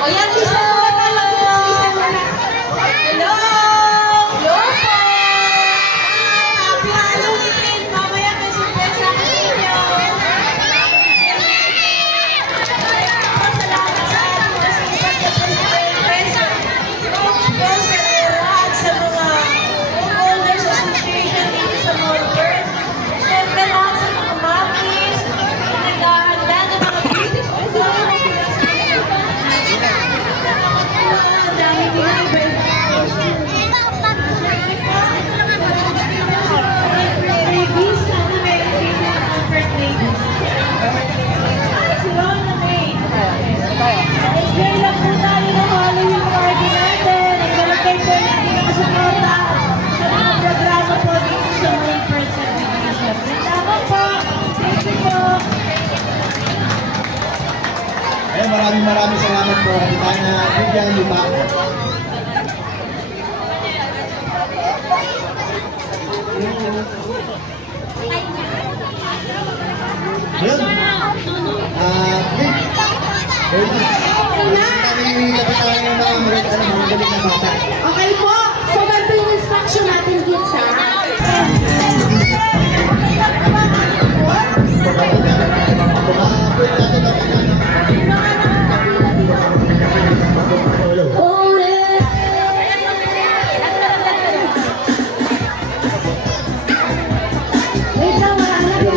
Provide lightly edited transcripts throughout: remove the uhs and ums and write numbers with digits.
O yan, listen mo na tayo. Listen mo na. Hello! Hello po! Happy Halloween! Mamaya may surprise ako sa inyo. Salamat sa ating nasipat na President. Po sa lahat sa mga homeowners association dito sa Malvern. Siyempre lahat sa mga mapis, naghahanda ng mga beautiful songs. Ang dami binibay. Babies, sana meron din na comfort babies. Si Rona May. Enjoy lang po tayo ng Halloween party natin. Nagbalagay po natin ang suporta sa mga programa po dito sa Malvern Subdivision. Tama po. Thank you po. Eh, maraming salamat po. Kapitana Vivian Lima. Yun. Vic. Kami kapitana ng mga magaling na bata. Okay po. So, ganito yung instruction natin, kids, ha? Wait lang, wala na yan.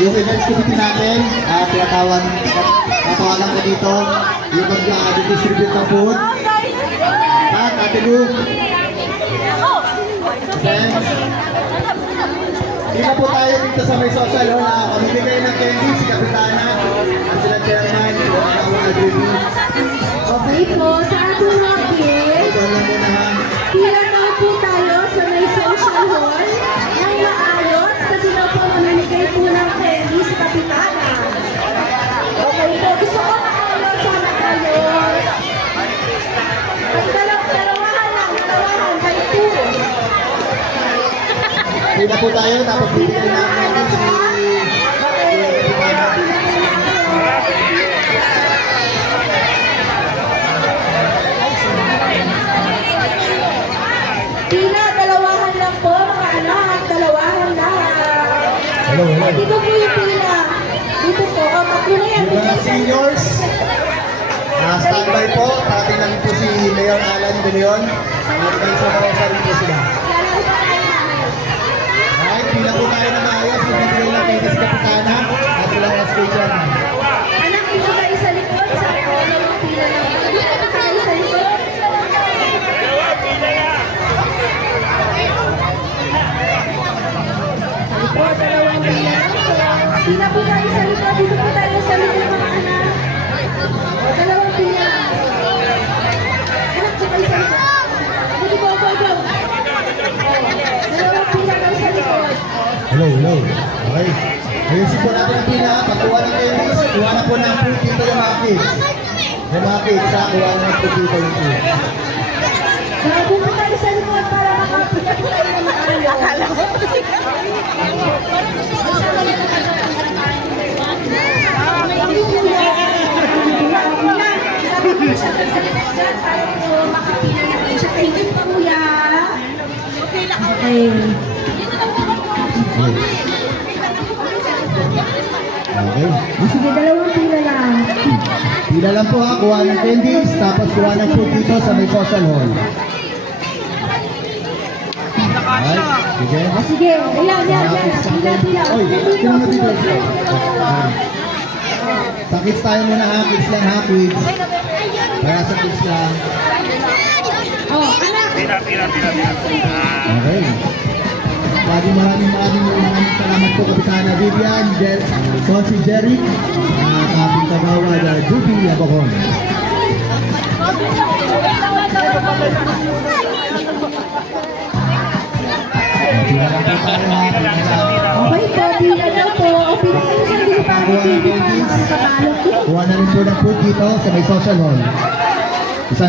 Yung events committee natin, tinatawagan ko dito, yung mag-distribute ng food. At Ate Lu, friends, dito po tayo dito sa may social hall na pamibigay ng candy si Kapitana at sila chairman, yung akawang agree. Okay po, sa ating mga kids, Ito lang muna ha. pila na po tayo sa may social hall ng maayos kasi na po mamimigay po ng candy sa Kapitana. Okay po, gusto ko maayos sana tayo. At dalawahan lang, by two. Dito po tayo, tapos bibigay na natin si Kapitana. Pila, dalawahan lang po, mga anak, dalawahan lang. Hello, hello. Dito po yung pila. Dito po, tatlo na yan. Yung mga seniors, standby po. Parating lang po si Mayor Alan De Leon. At may sa Rosa rin po sila. Alright, pila po tayo na maayos. Magbibigay lang kayo si Kapitana at sila ang SK Chairman. Anak, dito tayo sa likod. Sa dalawang pila lang. Dito tayo sa likod. Ito, dalawang pila. Pila po tayo sa likod. Dito po tayo sa likod, mga anak. O, dalawang pila. Anak, dito tayo sa likod. Dito po, go. Dalawang pila tayo sa likod. Hello, hello. Okay. Ayusin po natin ang pila. Pagkuha ng tennis, kuha na po ng food dito yung mga kids. Yung mga kids, kuha na ng food dito yung food. Bago po tayo sa likod para makapagod tayo na maayos. Akala mo. Okay. Okay. Sige, dalawang pila lang. Pila lang po ha. Kuha ng candies, tapos kuha ng food dito sa may social hall. Alright. Sige. Sige, yan. Pila. Oy, sino mo dito? Sa kids tayo muna ha. Kids lang ha, kids. Para sa kids lang. Oh, anak. Okay. Maraming salamat po Kapitana Vivian, Sonsi Jerry, ating kagawad Judy Abacon. Okay po, pila na po. O, pila kayo sa hindi pa ako pili para makapalo. Kuha na rin po ng food dito sa may social hall. Isang